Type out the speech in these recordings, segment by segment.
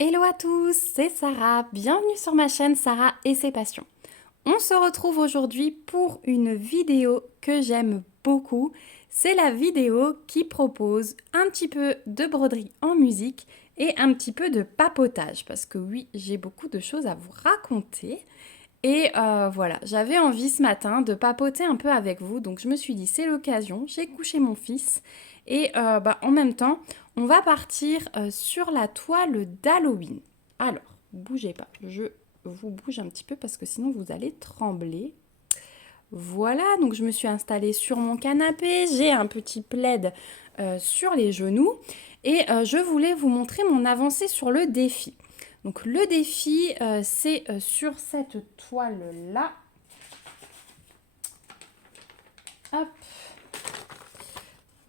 Hello à tous, c'est Sarah, bienvenue sur ma chaîne Sarah et ses passions. On se retrouve aujourd'hui pour une vidéo que j'aime beaucoup. C'est la vidéo qui propose un petit peu de broderie en musique et un petit peu de papotage parce que oui, j'ai beaucoup de choses à vous raconter. Et voilà, j'avais envie ce matin de papoter un peu avec vous, donc je me suis dit c'est l'occasion, j'ai couché mon fils et en même temps, on va partir sur la toile d'Halloween. Alors, bougez pas, je vous bouge un petit peu parce que sinon vous allez trembler. Voilà, donc je me suis installée sur mon canapé, j'ai un petit plaid sur les genoux et je voulais vous montrer mon avancée sur le défi. Donc le défi, c'est sur cette toile-là. Hop,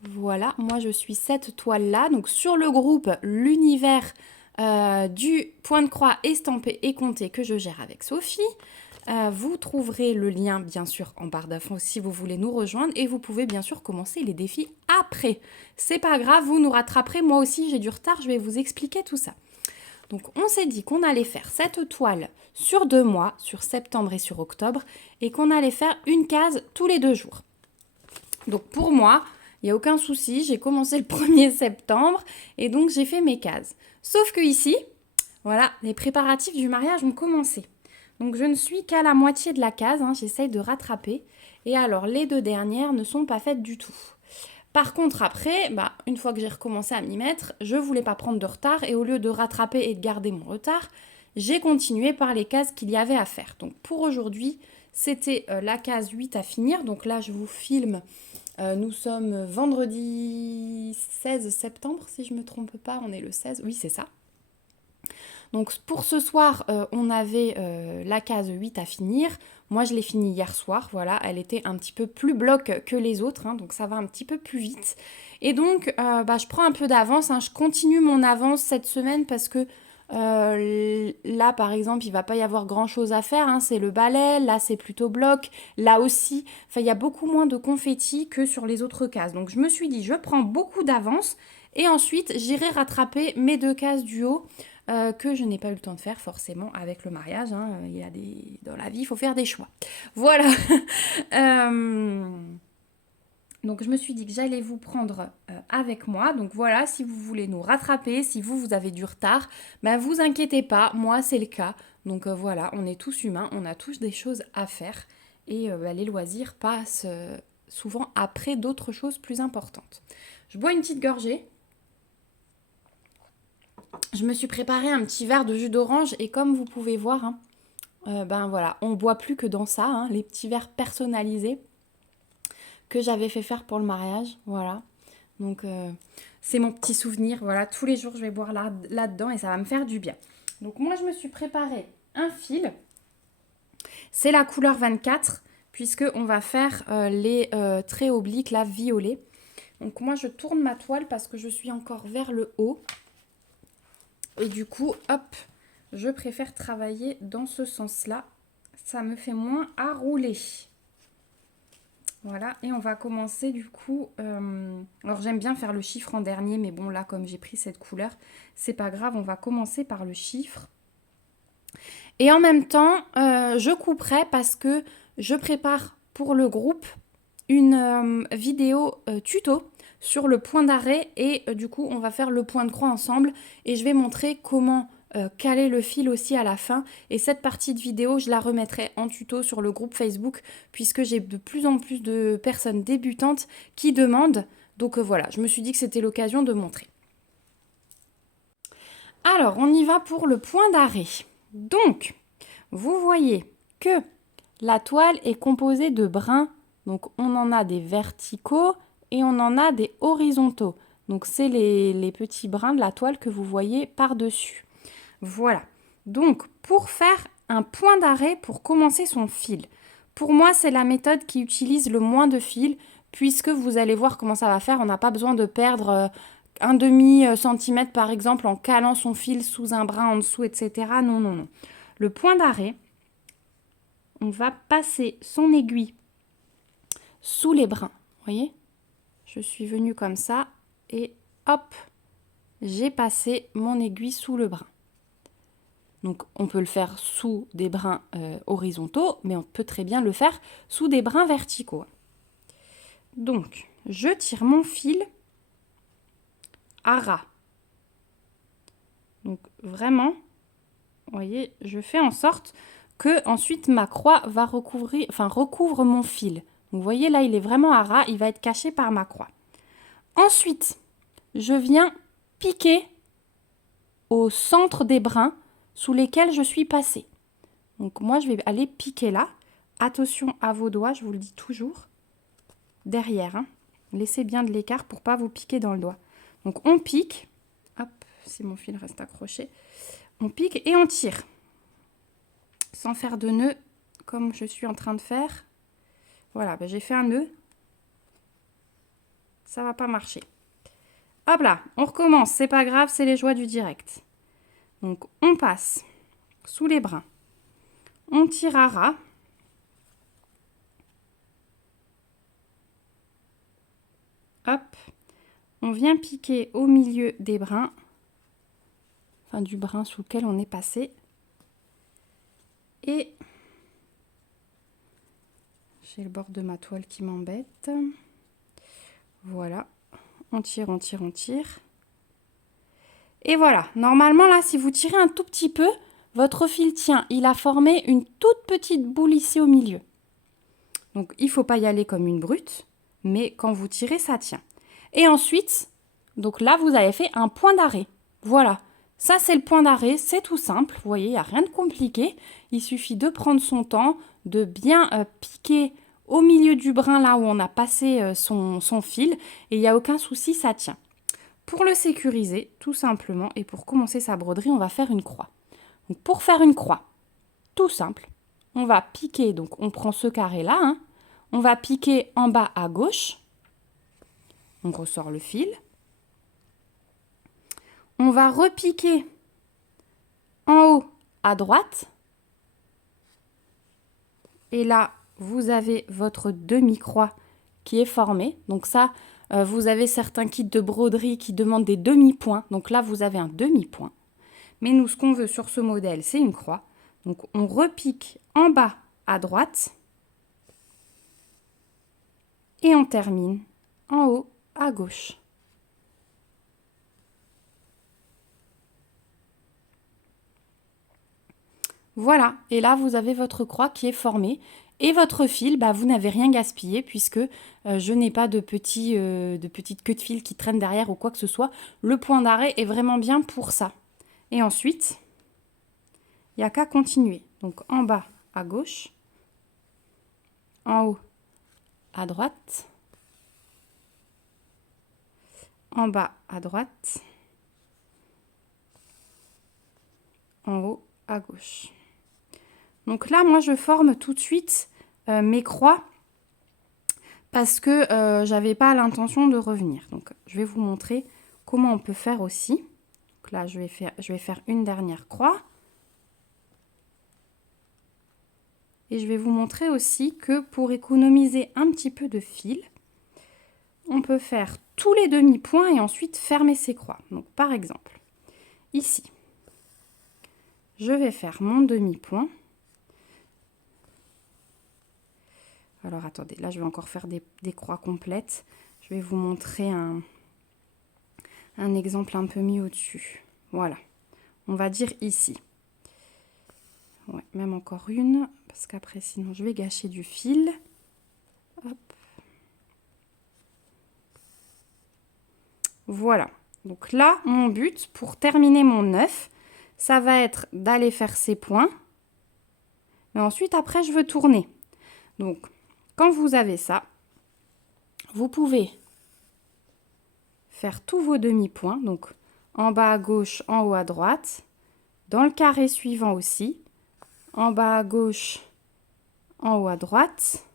voilà, moi je suis cette toile-là. Donc sur le groupe L'univers du point de croix estampé et compté que je gère avec Sophie. Vous trouverez le lien bien sûr en barre d'infos si vous voulez nous rejoindre et vous pouvez bien sûr commencer les défis après. C'est pas grave, vous nous rattraperez, moi aussi j'ai du retard, je vais vous expliquer tout ça. Donc on s'est dit qu'on allait faire cette toile sur 2 mois, sur septembre et sur octobre, et qu'on allait faire une case tous les 2 jours. Donc pour moi, il n'y a aucun souci, j'ai commencé le 1er septembre et donc j'ai fait mes cases. Sauf que ici, voilà, les préparatifs du mariage ont commencé. Donc je ne suis qu'à la moitié de la case, hein, j'essaye de rattraper. Et alors les 2 dernières ne sont pas faites du tout. Par contre après, une fois que j'ai recommencé à m'y mettre, je voulais pas prendre de retard et au lieu de rattraper et de garder mon retard, j'ai continué par les cases qu'il y avait à faire. Donc pour aujourd'hui, c'était la case 8 à finir. Donc là, je vous filme. Nous sommes vendredi 16 septembre, si je ne me trompe pas. On est le 16. Oui, c'est ça. Donc pour ce soir, on avait la case 8 à finir. Moi, je l'ai finie hier soir. Voilà, elle était un petit peu plus bloc que les autres, hein, donc ça va un petit peu plus vite. Et donc, je prends un peu d'avance, hein. Je continue mon avance cette semaine parce que là, par exemple, il va pas y avoir grand-chose à faire, hein. C'est le balai. Là, c'est plutôt bloc. Là aussi, enfin, il y a beaucoup moins de confettis que sur les autres cases. Donc, je me suis dit, je prends beaucoup d'avance et ensuite, j'irai rattraper mes 2 cases du haut que je n'ai pas eu le temps de faire forcément avec le mariage, hein. Il y a dans la vie, il faut faire des choix. Voilà. Euh, donc je me suis dit que j'allais vous prendre avec moi. Donc voilà, si vous voulez nous rattraper, si vous avez du retard, vous inquiétez pas, moi c'est le cas. Donc voilà, on est tous humains, on a tous des choses à faire. Et les loisirs passent souvent après d'autres choses plus importantes. Je bois une petite gorgée. Je me suis préparé un petit verre de jus d'orange et comme vous pouvez voir, hein, voilà, on boit plus que dans ça, hein, les petits verres personnalisés que j'avais fait faire pour le mariage, voilà. Donc c'est mon petit souvenir, voilà, tous les jours je vais boire là-dedans et ça va me faire du bien. Donc moi je me suis préparé un fil, c'est la couleur 24 puisque on va faire les traits obliques là violet. Donc moi je tourne ma toile parce que je suis encore vers le haut. Et du coup, hop, je préfère travailler dans ce sens-là. Ça me fait moins à rouler. Voilà, et on va commencer du coup. Alors j'aime bien faire le chiffre en dernier, mais bon là, comme j'ai pris cette couleur, c'est pas grave, on va commencer par le chiffre. Et en même temps, je couperai parce que je prépare pour le groupe une vidéo tuto sur le point d'arrêt et du coup on va faire le point de croix ensemble et je vais montrer comment caler le fil aussi à la fin et cette partie de vidéo je la remettrai en tuto sur le groupe Facebook puisque j'ai de plus en plus de personnes débutantes qui demandent donc voilà je me suis dit que c'était l'occasion de montrer. Alors on y va pour le point d'arrêt. Donc vous voyez que la toile est composée de brins. Donc on en a des verticaux et on en a des horizontaux. Donc c'est les petits brins de la toile que vous voyez par-dessus. Voilà. Donc pour faire un point d'arrêt pour commencer son fil, pour moi c'est la méthode qui utilise le moins de fil puisque vous allez voir comment ça va faire. On n'a pas besoin de perdre un demi-centimètre par exemple en calant son fil sous un brin en dessous, etc. Non, non, non. Le point d'arrêt, on va passer son aiguille sous les brins. Vous voyez? Je suis venue comme ça et hop, j'ai passé mon aiguille sous le brin. Donc on peut le faire sous des brins horizontaux, mais on peut très bien le faire sous des brins verticaux. Donc je tire mon fil à ras. Donc vraiment, vous voyez, je fais en sorte que ensuite ma croix va recouvre mon fil. Donc, vous voyez là, il est vraiment à ras, il va être caché par ma croix. Ensuite, je viens piquer au centre des brins sous lesquels je suis passée. Donc moi, je vais aller piquer là. Attention à vos doigts, je vous le dis toujours. Derrière, hein. Laissez bien de l'écart pour pas vous piquer dans le doigt. Donc on pique. Hop, si mon fil reste accroché. On pique et on tire. Sans faire de nœud, comme je suis en train de faire. Voilà, ben j'ai fait un nœud. Ça va pas marcher. Hop là, on recommence. C'est pas grave, c'est les joies du direct. Donc on passe sous les brins. On tire à ras. Hop. On vient piquer au milieu des brins. Enfin du brin sous lequel on est passé. Et j'ai le bord de ma toile qui m'embête. Voilà. On tire, on tire, on tire. Et voilà. Normalement là, si vous tirez un tout petit peu, votre fil tient. Il a formé une toute petite boule ici au milieu. Donc il ne faut pas y aller comme une brute, mais quand vous tirez, ça tient. Et ensuite, donc là, vous avez fait un point d'arrêt. Voilà. Ça, c'est le point d'arrêt, c'est tout simple. Vous voyez, il n'y a rien de compliqué. Il suffit de prendre son temps, de bien piquer au milieu du brin, là où on a passé son fil. Et il n'y a aucun souci, ça tient. Pour le sécuriser, tout simplement, et pour commencer sa broderie, on va faire une croix. Donc pour faire une croix, tout simple, on va piquer, donc on prend ce carré-là, hein, on va piquer en bas à gauche, on ressort le fil. On va repiquer en haut à droite. Et là, vous avez votre demi-croix qui est formée. Donc ça, vous avez certains kits de broderie qui demandent des demi-points. Donc là, vous avez un demi-point. Mais nous, ce qu'on veut sur ce modèle, c'est une croix. Donc on repique en bas à droite. Et on termine en haut à gauche. Voilà, et là vous avez votre croix qui est formée et votre fil, bah, vous n'avez rien gaspillé puisque je n'ai pas de petites queues de fil qui traînent derrière ou quoi que ce soit. Le point d'arrêt est vraiment bien pour ça. Et ensuite, il n'y a qu'à continuer. Donc en bas à gauche, en haut à droite, en bas à droite, en haut à gauche. Donc là, moi, je forme tout de suite mes croix parce que j'avais pas l'intention de revenir. Donc, je vais vous montrer comment on peut faire aussi. Donc là, je vais faire une dernière croix. Et je vais vous montrer aussi que pour économiser un petit peu de fil, on peut faire tous les demi-points et ensuite fermer ses croix. Donc, par exemple, ici, je vais faire mon demi-point. Alors attendez, là je vais encore faire des croix complètes. Je vais vous montrer un exemple un peu mis au-dessus. Voilà, on va dire ici. Ouais, même encore une, parce qu'après sinon je vais gâcher du fil. Hop. Voilà, donc là mon but pour terminer mon œuf, ça va être d'aller faire ces points. Mais ensuite après je veux tourner. Donc quand vous avez ça, vous pouvez faire tous vos demi-points, donc en bas à gauche, en haut à droite, dans le carré suivant aussi, en bas à gauche, en haut à droite.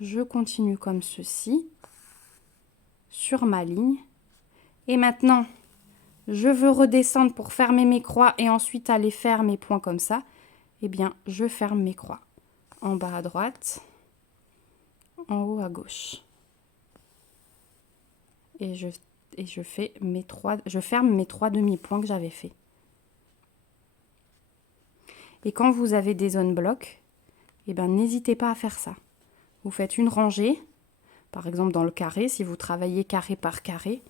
Je continue comme ceci, sur ma ligne. Et maintenant, je veux redescendre pour fermer mes croix et ensuite aller faire mes points comme ça. Eh bien, je ferme mes croix. En bas à droite, en haut à gauche. Et je fais je ferme mes 3 demi-points que j'avais fait. Et quand vous avez des zones blocs, eh ben, n'hésitez pas à faire ça. Vous faites une rangée, par exemple dans le carré, si vous travaillez carré par carré,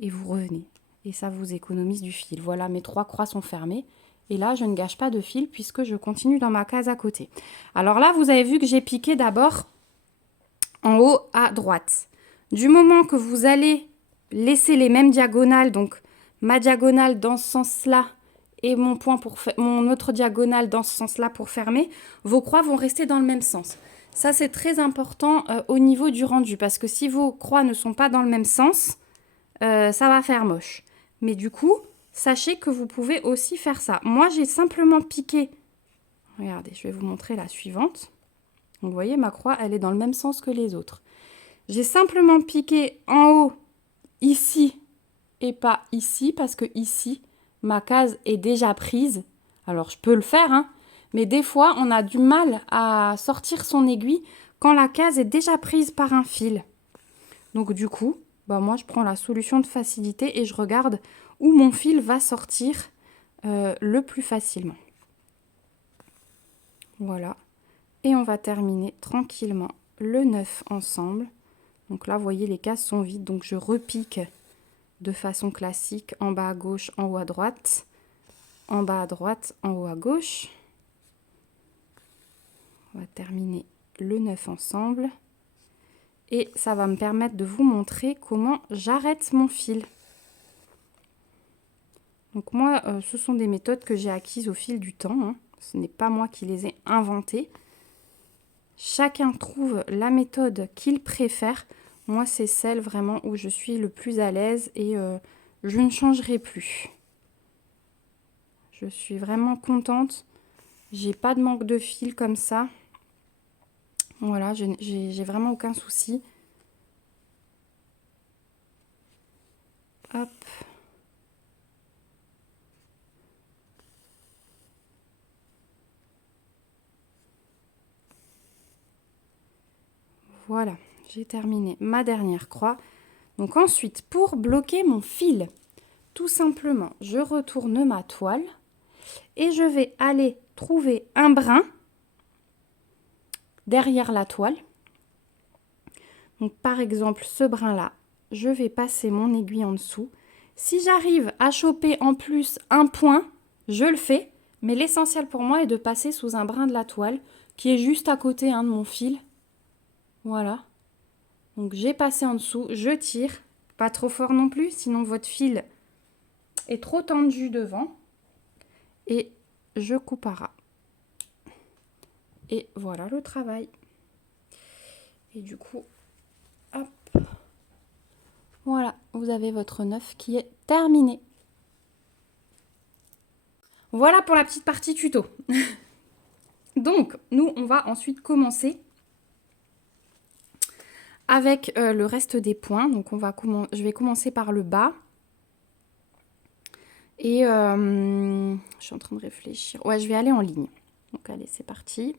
et vous revenez. Et ça vous économise du fil. Voilà, mes 3 croix sont fermées. Et là, je ne gâche pas de fil puisque je continue dans ma case à côté. Alors là, vous avez vu que j'ai piqué d'abord en haut à droite. Du moment que vous allez laisser les mêmes diagonales, donc ma diagonale dans ce sens-là et mon point pour mon autre diagonale dans ce sens-là pour fermer, vos croix vont rester dans le même sens. Ça, c'est très important au niveau du rendu parce que si vos croix ne sont pas dans le même sens, ça va faire moche. Mais du coup, sachez que vous pouvez aussi faire ça. Moi, j'ai simplement piqué. Regardez, je vais vous montrer la suivante. Donc, vous voyez, ma croix, elle est dans le même sens que les autres. J'ai simplement piqué en haut, ici, et pas ici, parce que ici, ma case est déjà prise. Alors, je peux le faire, hein, mais des fois, on a du mal à sortir son aiguille quand la case est déjà prise par un fil. Donc, du coup, bah, moi, je prends la solution de facilité et je regarde où mon fil va sortir le plus facilement. Voilà. Et on va terminer tranquillement le 9 ensemble. Donc là, vous voyez, les cases sont vides. Donc, je repique de façon classique en bas à gauche, en haut à droite. En bas à droite, en haut à gauche. On va terminer le 9 ensemble. Et ça va me permettre de vous montrer comment j'arrête mon fil. Donc moi, ce sont des méthodes que j'ai acquises au fil du temps, hein. Ce n'est pas moi qui les ai inventées. Chacun trouve la méthode qu'il préfère. Moi, c'est celle vraiment où je suis le plus à l'aise et je ne changerai plus. Je suis vraiment contente. J'ai pas de manque de fil comme ça. Voilà, j'ai vraiment aucun souci. Hop. Voilà, j'ai terminé ma dernière croix. Donc ensuite, pour bloquer mon fil, tout simplement, je retourne ma toile et je vais aller trouver un brin derrière la toile. Donc par exemple, ce brin-là, je vais passer mon aiguille en dessous. Si j'arrive à choper en plus un point, je le fais. Mais l'essentiel pour moi est de passer sous un brin de la toile qui est juste à côté de mon fil. Voilà. Donc j'ai passé en dessous, je tire. Pas trop fort non plus, sinon votre fil est trop tendu devant. Et je coupe à ras. Et voilà le travail. Et du coup, hop. Voilà, vous avez votre 9 qui est terminé. Voilà pour la petite partie tuto. Donc, nous, on va ensuite commencer avec le reste des points. Donc, je vais commencer par le bas. Et je suis en train de réfléchir. Ouais, je vais aller en ligne. Donc, allez, c'est parti.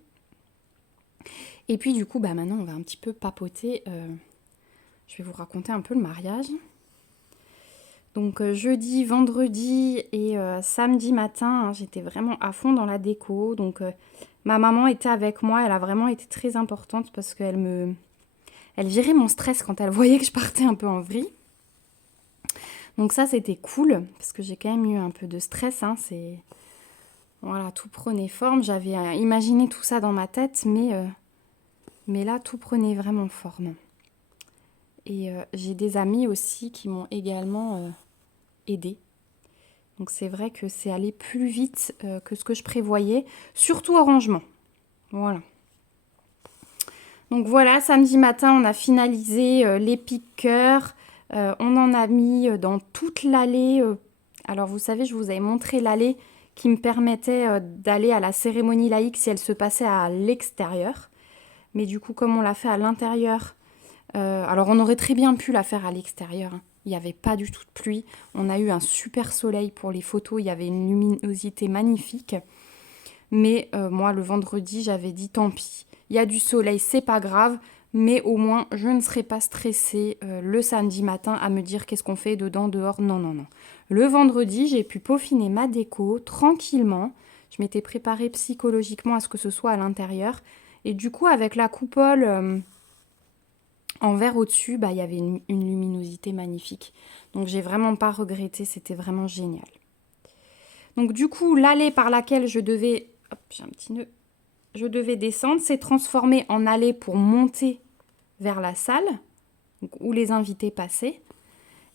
Et puis, du coup, bah, maintenant, on va un petit peu papoter. Je vais vous raconter un peu le mariage. Donc jeudi, vendredi et samedi matin, hein, j'étais vraiment à fond dans la déco. Donc ma maman était avec moi, elle a vraiment été très importante parce qu'elle virait mon stress quand elle voyait que je partais un peu en vrille. Donc ça c'était cool parce que j'ai quand même eu un peu de stress. Hein, voilà, tout prenait forme. J'avais imaginé tout ça dans ma tête, mais là tout prenait vraiment forme. Et j'ai des amis aussi qui m'ont également aidé. Donc c'est vrai que c'est allé plus vite que ce que je prévoyais, surtout au rangement. Voilà. Donc voilà, samedi matin, on a finalisé les piqueurs. On en a mis dans toute l'allée. Alors vous savez, je vous avais montré l'allée qui me permettait d'aller à la cérémonie laïque si elle se passait à l'extérieur. Mais du coup, comme on l'a fait à l'intérieur, alors on aurait très bien pu la faire à l'extérieur, hein. Il n'y avait pas du tout de pluie. On a eu un super soleil pour les photos. Il y avait une luminosité magnifique. Mais moi, le vendredi, j'avais dit tant pis. Il y a du soleil, c'est pas grave. Mais au moins, je ne serai pas stressée le samedi matin à me dire qu'est-ce qu'on fait dedans, dehors. Non, non, non. Le vendredi, j'ai pu peaufiner ma déco tranquillement. Je m'étais préparée psychologiquement à ce que ce soit à l'intérieur. Et du coup, avec la coupole en verre au-dessus, bah, il y avait une luminosité magnifique. Donc, j'ai vraiment pas regretté. C'était vraiment génial. Donc, du coup, l'allée par laquelle je devais... Hop, j'ai un petit nœud. Je devais descendre, s'est transformée en allée pour monter vers la salle, donc, où les invités passaient.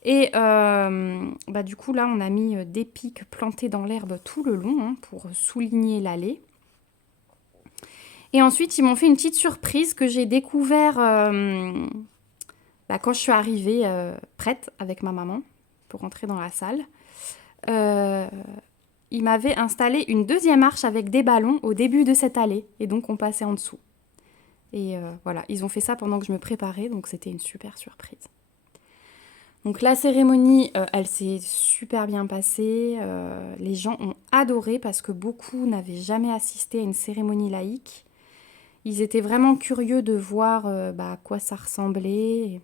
Et bah, du coup, là, on a mis des pics plantés dans l'herbe tout le long hein, pour souligner l'allée. Et ensuite, ils m'ont fait une petite surprise que j'ai découvert bah, quand je suis arrivée prête avec ma maman pour rentrer dans la salle. Ils m'avaient installé une deuxième arche avec des ballons au début de cette allée. Et donc, on passait en dessous. Et voilà, ils ont fait ça pendant que je me préparais, donc c'était une super surprise. Donc la cérémonie, elle s'est super bien passée. Les gens ont adoré parce que beaucoup n'avaient jamais assisté à une cérémonie laïque. Ils étaient vraiment curieux de voir bah, à quoi ça ressemblait. Et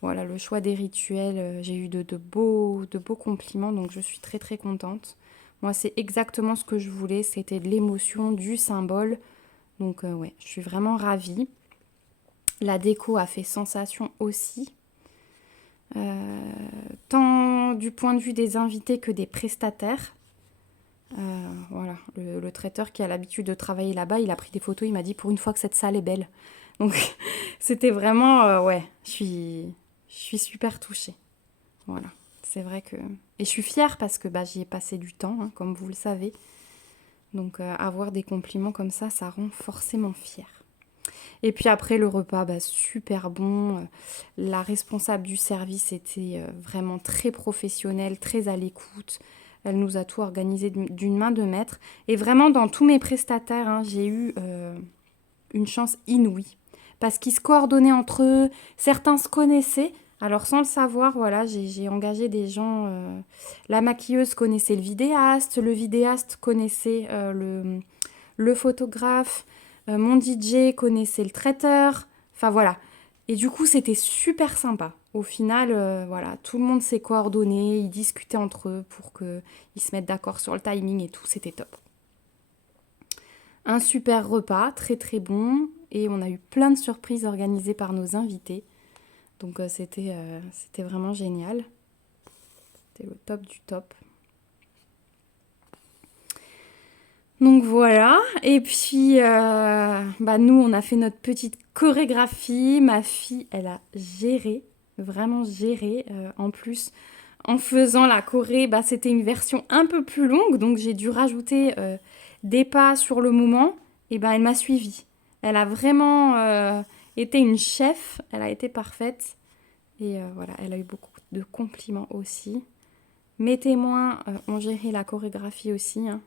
voilà, le choix des rituels, j'ai eu de beaux compliments, donc je suis très très contente. Moi, c'est exactement ce que je voulais, c'était de l'émotion, du symbole. Donc ouais, je suis vraiment ravie. La déco a fait sensation aussi. Tant du point de vue des invités que des prestataires. Voilà, le traiteur qui a l'habitude de travailler là-bas, il a pris des photos, il m'a dit pour une fois que cette salle est belle. Donc c'était vraiment, ouais, je suis super touchée. Voilà, c'est vrai que... Et je suis fière parce que bah, j'y ai passé du temps, hein, comme vous le savez. Donc avoir des compliments comme ça rend forcément fière. Et puis après le repas, bah, super bon. La responsable du service était vraiment très professionnelle, très à l'écoute. Elle nous a tout organisé d'une main de maître. Et vraiment, dans tous mes prestataires, hein, j'ai eu une chance inouïe. Parce qu'ils se coordonnaient entre eux, certains se connaissaient. Alors sans le savoir, voilà, j'ai engagé des gens. La maquilleuse connaissait le vidéaste connaissait le photographe. Mon DJ connaissait le traiteur. Enfin voilà. Et du coup, c'était super sympa. Au final, voilà, tout le monde s'est coordonné, ils discutaient entre eux pour qu'ils se mettent d'accord sur le timing et tout. C'était top. Un super repas, très très bon. Et on a eu plein de surprises organisées par nos invités. Donc c'était vraiment génial. C'était le top du top. Donc voilà, et puis bah nous on a fait notre petite chorégraphie, ma fille elle a géré, vraiment géré, en plus en faisant la choré, bah, c'était une version un peu plus longue donc j'ai dû rajouter des pas sur le moment et bah, elle m'a suivie. Elle a vraiment été une chef, elle a été parfaite et voilà, elle a eu beaucoup de compliments aussi. Mes témoins ont géré la chorégraphie aussi, hein.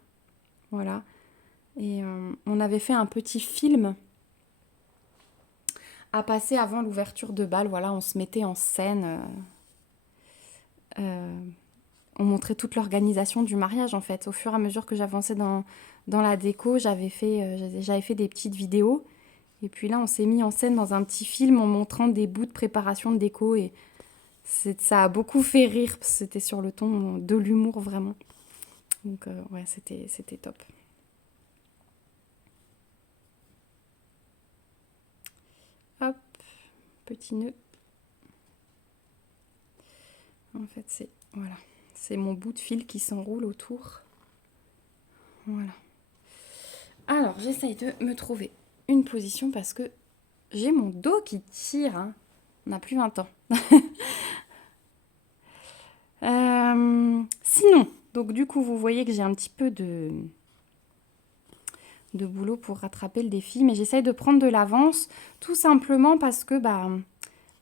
Voilà. Et on avait fait un petit film à passer avant l'ouverture de bal. Voilà, on se mettait en scène. On montrait toute l'organisation du mariage, en fait. Au fur et à mesure que j'avançais dans la déco, j'avais fait des petites vidéos. Et puis là, on s'est mis en scène dans un petit film en montrant des bouts de préparation de déco. Et ça a beaucoup fait rire. C'était sur le ton de l'humour, vraiment. Donc, ouais, c'était top. Hop, petit nœud. En fait, c'est mon bout de fil qui s'enroule autour. Voilà. Alors, j'essaye de me trouver une position parce que j'ai mon dos qui tire, hein. On n'a plus 20 ans. Sinon, donc du coup, vous voyez que j'ai un petit peu de boulot pour rattraper le défi, mais j'essaye de prendre de l'avance, tout simplement parce que bah,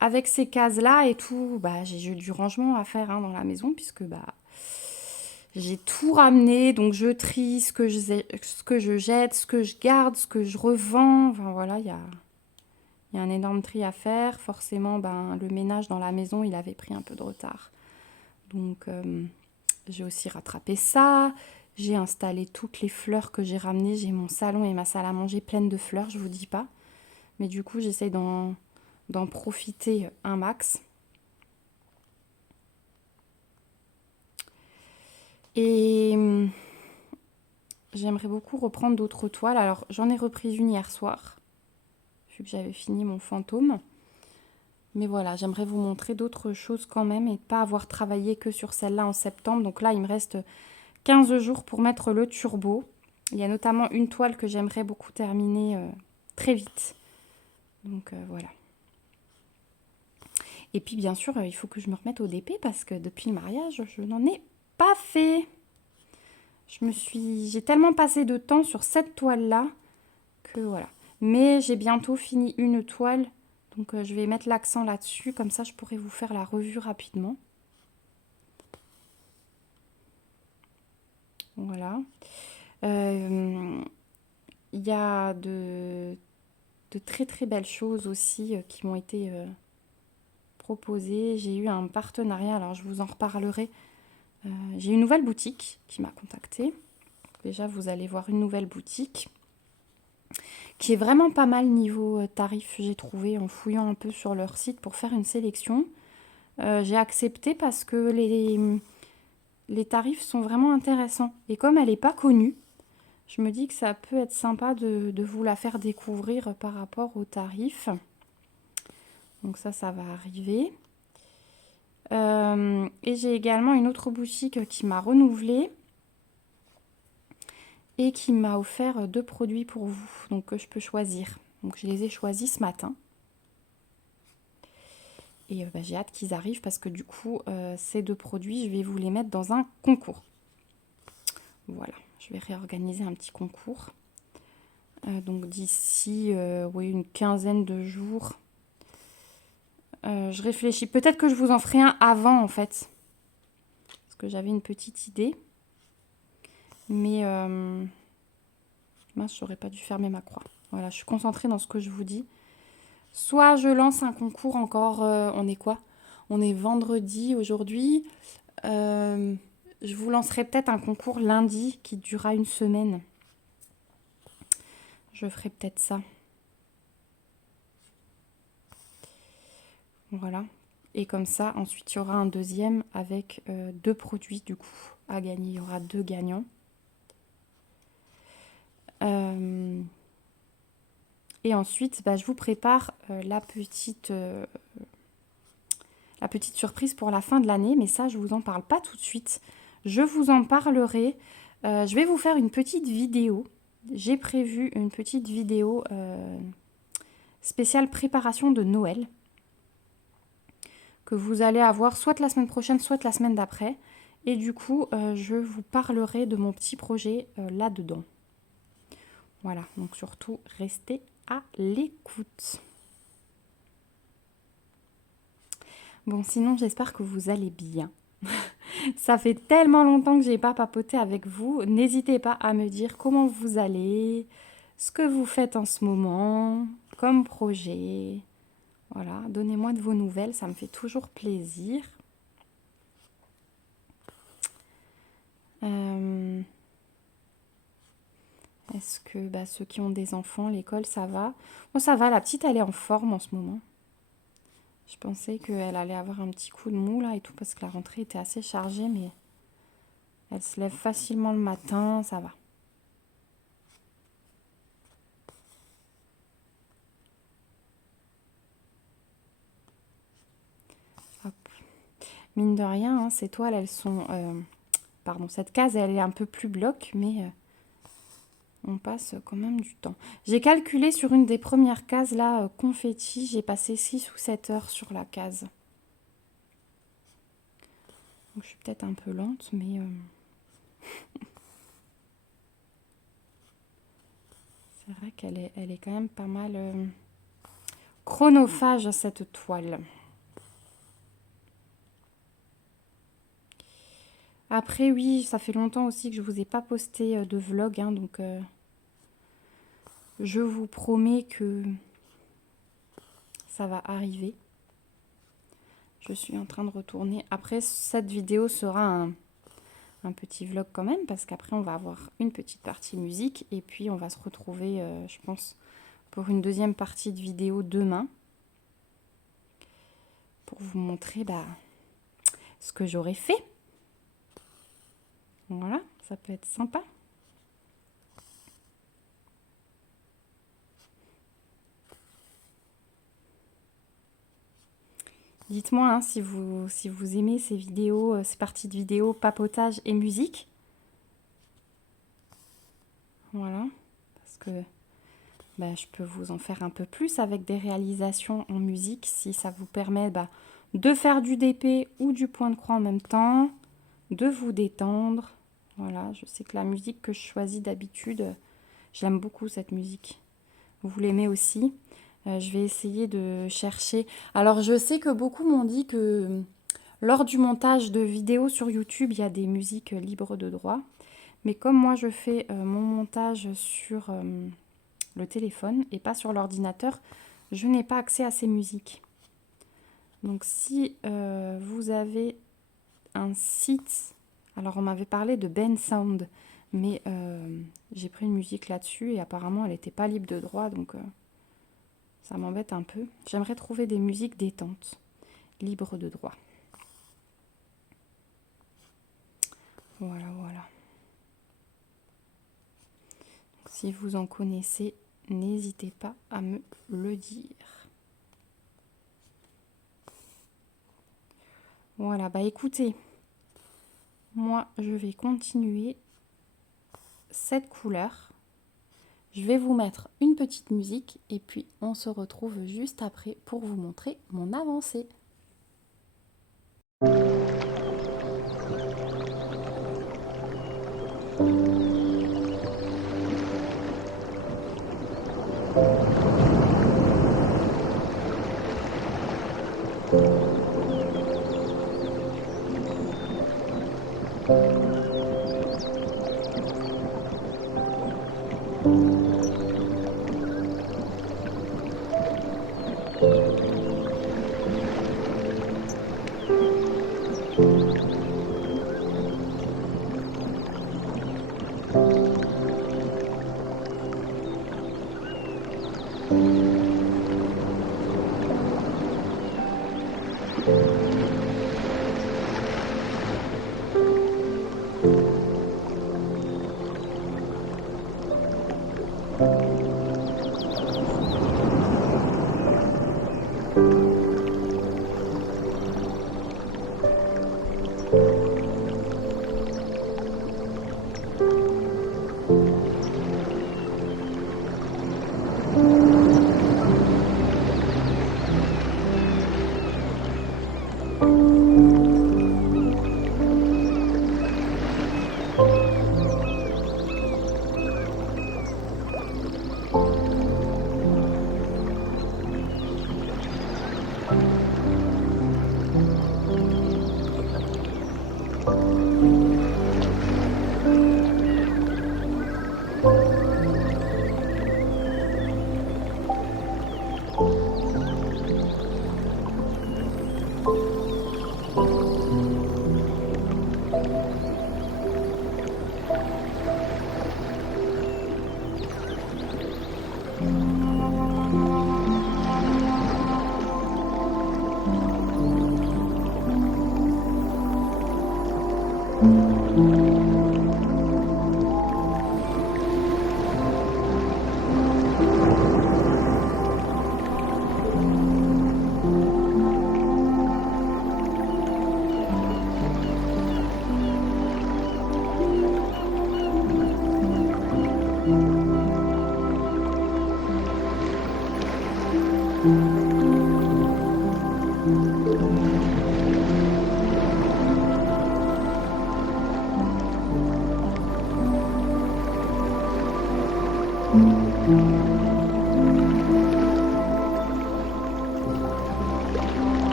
avec ces cases-là et tout, bah, j'ai eu du rangement à faire hein, dans la maison, puisque bah, j'ai tout ramené, donc je trie ce que je jette, ce que je garde, ce que je revends. Enfin voilà, il y a un énorme tri à faire. Forcément, ben, le ménage dans la maison, il avait pris un peu de retard. Donc j'ai aussi rattrapé ça. J'ai installé toutes les fleurs que j'ai ramenées. J'ai mon salon et ma salle à manger pleines de fleurs, je vous dis pas. Mais du coup, j'essaye d'en profiter un max. Et j'aimerais beaucoup reprendre d'autres toiles. Alors, j'en ai repris une hier soir, vu que j'avais fini mon fantôme. Mais voilà, j'aimerais vous montrer d'autres choses quand même et pas avoir travaillé que sur celle-là en septembre. Donc là, il me reste 15 jours pour mettre le turbo. Il y a notamment une toile que j'aimerais beaucoup terminer très vite. Donc voilà. Et puis bien sûr, il faut que je me remette au DP parce que depuis le mariage, je n'en ai pas fait. J'ai tellement passé de temps sur cette toile-là que voilà. Mais j'ai bientôt fini une toile, donc je vais mettre l'accent là-dessus, comme ça je pourrai vous faire la revue rapidement. Voilà. Il y a de très très belles choses aussi qui m'ont été proposées. J'ai eu un partenariat, alors je vous en reparlerai. J'ai une nouvelle boutique qui m'a contactée. Déjà, vous allez voir une nouvelle boutique qui est vraiment pas mal niveau tarif, j'ai trouvé en fouillant un peu sur leur site pour faire une sélection. J'ai accepté parce que les tarifs sont vraiment intéressants. Et comme elle n'est pas connue, je me dis que ça peut être sympa de vous la faire découvrir par rapport aux tarifs. Donc ça va arriver. Et j'ai également une autre boutique qui m'a renouvelée et qui m'a offert 2 produits pour vous, donc que je peux choisir. Donc je les ai choisis ce matin. Et j'ai hâte qu'ils arrivent parce que du coup, ces 2 produits, je vais vous les mettre dans un concours. Voilà, je vais réorganiser un petit concours. Donc d'ici oui, une quinzaine de jours, je réfléchis. Peut-être que je vous en ferai un avant en fait. Parce que j'avais une petite idée. Mais mince, j'aurais pas dû fermer ma croix. Voilà, je suis concentrée dans ce que je vous dis. Soit je lance un concours encore, on est quoi? On est vendredi aujourd'hui. Je vous lancerai peut-être un concours lundi qui durera une semaine. Je ferai peut-être ça. Voilà. Et comme ça, ensuite, il y aura un deuxième avec 2 produits du coup à gagner. Il y aura 2 gagnants. Et ensuite, je vous prépare la petite surprise pour la fin de l'année. Mais ça, je ne vous en parle pas tout de suite. Je vous en parlerai. Je vais vous faire une petite vidéo. J'ai prévu une petite vidéo spéciale préparation de Noël que vous allez avoir soit la semaine prochaine, soit la semaine d'après. Et du coup, je vous parlerai de mon petit projet là-dedans. Voilà, donc surtout, restez à l'écoute. Bon, sinon, j'espère que vous allez bien. Ça fait tellement longtemps que je n'ai pas papoté avec vous. N'hésitez pas à me dire comment vous allez, ce que vous faites en ce moment, comme projet. Voilà, donnez-moi de vos nouvelles, ça me fait toujours plaisir. Est-ce que ceux qui ont des enfants, l'école, ça va? Bon, ça va, la petite, elle est en forme en ce moment. Je pensais qu'elle allait avoir un petit coup de mou là et tout parce que la rentrée était assez chargée, mais elle se lève facilement le matin, ça va. Hop. Mine de rien, hein, ces toiles, elles sont... pardon, cette case, elle est un peu plus bloc, mais on passe quand même du temps. J'ai calculé sur une des premières cases, là, confetti, j'ai passé 6 ou 7 heures sur la case. Donc, je suis peut-être un peu lente, mais... c'est vrai qu'elle elle est quand même pas mal chronophage, cette toile. Après, oui, ça fait longtemps aussi que je ne vous ai pas posté de vlog, hein, donc je vous promets que ça va arriver. Je suis en train de retourner. Après, cette vidéo sera un petit vlog quand même, parce qu'après, on va avoir une petite partie musique, et puis on va se retrouver, je pense, pour une deuxième partie de vidéo demain, pour vous montrer ce que j'aurais fait. Voilà, ça peut être sympa. Dites-moi hein, si vous aimez ces vidéos, ces parties de vidéos papotage et musique. Voilà, parce que bah, je peux vous en faire un peu plus avec des réalisations en musique si ça vous permet de faire du DP ou du point de croix en même temps, de vous détendre. Voilà, je sais que la musique que je choisis d'habitude, j'aime beaucoup cette musique. Vous l'aimez aussi. Je vais essayer de chercher. Alors, je sais que beaucoup m'ont dit que lors du montage de vidéos sur YouTube, il y a des musiques libres de droit. Mais comme moi, je fais mon montage sur le téléphone et pas sur l'ordinateur, je n'ai pas accès à ces musiques. Donc, si vous avez un site... Alors, on m'avait parlé de Bensound, mais j'ai pris une musique là-dessus et apparemment, elle n'était pas libre de droit, donc... ça m'embête un peu. J'aimerais trouver des musiques détentes, libres de droit. Voilà, voilà. Donc, si vous en connaissez, n'hésitez pas à me le dire. Voilà, bah écoutez, moi je vais continuer cette couleur. Je vais vous mettre une petite musique et puis on se retrouve juste après pour vous montrer mon avancée.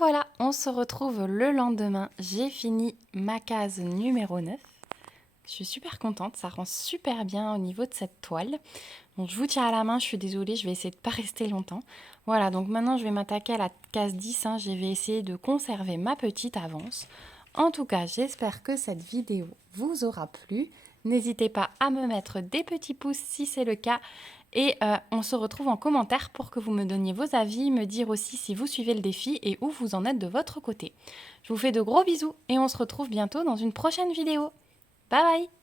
voilà, on se retrouve le lendemain. J'ai fini ma case numéro 9. Je suis super contente, ça rend super bien au niveau de cette toile. Donc je vous tiens à la main, je suis désolée, je vais essayer de ne pas rester longtemps. Voilà, donc maintenant je vais m'attaquer à la case 10. Je vais essayer de conserver ma petite avance. En tout cas, j'espère que cette vidéo vous aura plu. N'hésitez pas à me mettre des petits pouces si c'est le cas. Et on se retrouve en commentaire pour que vous me donniez vos avis, me dire aussi si vous suivez le défi et où vous en êtes de votre côté. Je vous fais de gros bisous et on se retrouve bientôt dans une prochaine vidéo. Bye bye!